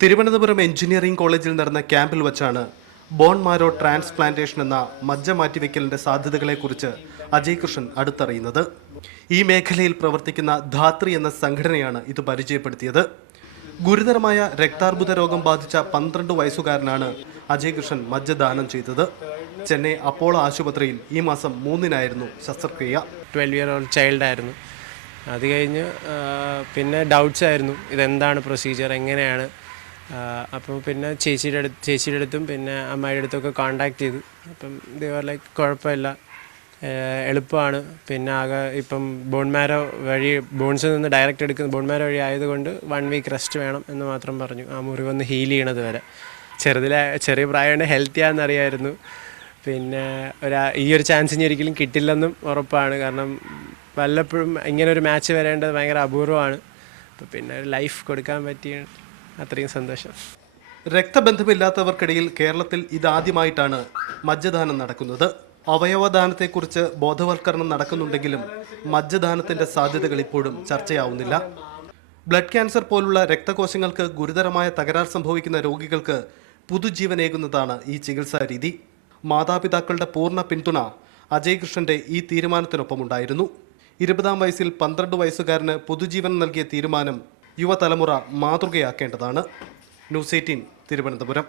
Thiruvananthapuram engineering കോളേജിൽ നടന്ന ക്യാമ്പിൽ വച്ചാണ് ബോൺ മാരോ ട്രാൻസ്പ്ലാന്റേഷൻ എന്ന മജ്ജ മാറ്റിവെക്കലിന്റെ സാധ്യതകളെക്കുറിച്ച് അജയ് കൃഷ്ണൻ അടുത്തറിയുന്നത്. ഈ മേഖലയിൽ പ്രവർത്തിക്കുന്ന ധാത്രി എന്ന സംഘടനയാണ് ഇത് പരിചയപ്പെടുത്തിയത്. ഗുരുതരമായ രക്താർബുദ രോഗം ബാധിച്ച 12 വയസ്സുകാരനാണ് അജയ് കൃഷ്ണൻ മജ്ജ ദാനം ചെയ്തത്. ചെന്നൈ അപ്പോളോ ആശുപത്രിയിൽ ഈ മാസം 3-നായിരുന്നു ശസ്ത്രക്രിയ. 12-year-old ചൈൽഡായിരുന്നു. അത് കഴിഞ്ഞ് പിന്നെ ഡൗട്ട്സ് ആയിരുന്നു, ഇതെന്താണ് പ്രൊസീജിയർ, എങ്ങനെയാണ്. അപ്പോൾ പിന്നെ ചേച്ചിയുടെ അടുത്തും പിന്നെ അമ്മയുടെ അടുത്തൊക്കെ കോണ്ടാക്ട് ചെയ്തു. അപ്പം ഇതേപോലെ ലൈക്ക് കുഴപ്പമില്ല, എളുപ്പമാണ്. പിന്നെ ആകെ ഇപ്പം ബോൺ മാരോ വഴി ബോൺസിൽ നിന്ന് ഡയറക്റ്റ് എടുക്കുന്ന ബോൺ മാരോ വഴി ആയതുകൊണ്ട് 1 വീക്ക് റെസ്റ്റ് വേണം എന്ന് മാത്രം പറഞ്ഞു. ആ മുറിവൊന്ന് ഹീൽ ചെയ്യണത് വരെ. ചെറിയ പ്രായമുണ്ട്, ഹെൽത്തിയാണെന്നറിയായിരുന്നു. പിന്നെ ഈ ഒരു ചാൻസ് ഇനി ഒരിക്കലും കിട്ടില്ലെന്നും ഉറപ്പാണ്. കാരണം വല്ലപ്പോഴും ഇങ്ങനെ ഒരു മാച്ച് വരേണ്ടത് ഭയങ്കര അപൂർവമാണ്. അപ്പോൾ പിന്നെ ഒരു ലൈഫ് കൊടുക്കാൻ പറ്റിയ അത്രയും സന്തോഷം. രക്തബന്ധമില്ലാത്തവർക്കിടയിൽ കേരളത്തിൽ ഇതാദ്യമായിട്ടാണ് മജ്ജദാനം നടക്കുന്നത്. അവയവദാനത്തെക്കുറിച്ച് ബോധവൽക്കരണം നടക്കുന്നുണ്ടെങ്കിലും മജ്ജദാനത്തിന്റെ സാധ്യതകൾ ഇപ്പോഴും ചർച്ചയാവുന്നില്ല. ബ്ലഡ് ക്യാൻസർ പോലുള്ള രക്തകോശങ്ങൾക്ക് ഗുരുതരമായ തകരാർ സംഭവിക്കുന്ന രോഗികൾക്ക് പുതുജീവനേകുന്നതാണ് ഈ ചികിത്സാ രീതി. മാതാപിതാക്കളുടെ പൂർണ്ണ പിന്തുണ അജയ് കൃഷ്ണന്റെ ഈ തീരുമാനത്തിനൊപ്പമുണ്ടായിരുന്നു. 20-ാം വയസ്സിൽ 12 വയസ്സുകാരന് പുതുജീവൻ നൽകിയ തീരുമാനം യുവതലമുറ മാതൃകയാക്കേണ്ടതാണ്. ന്യൂസ് 18 തിരുവനന്തപുരം.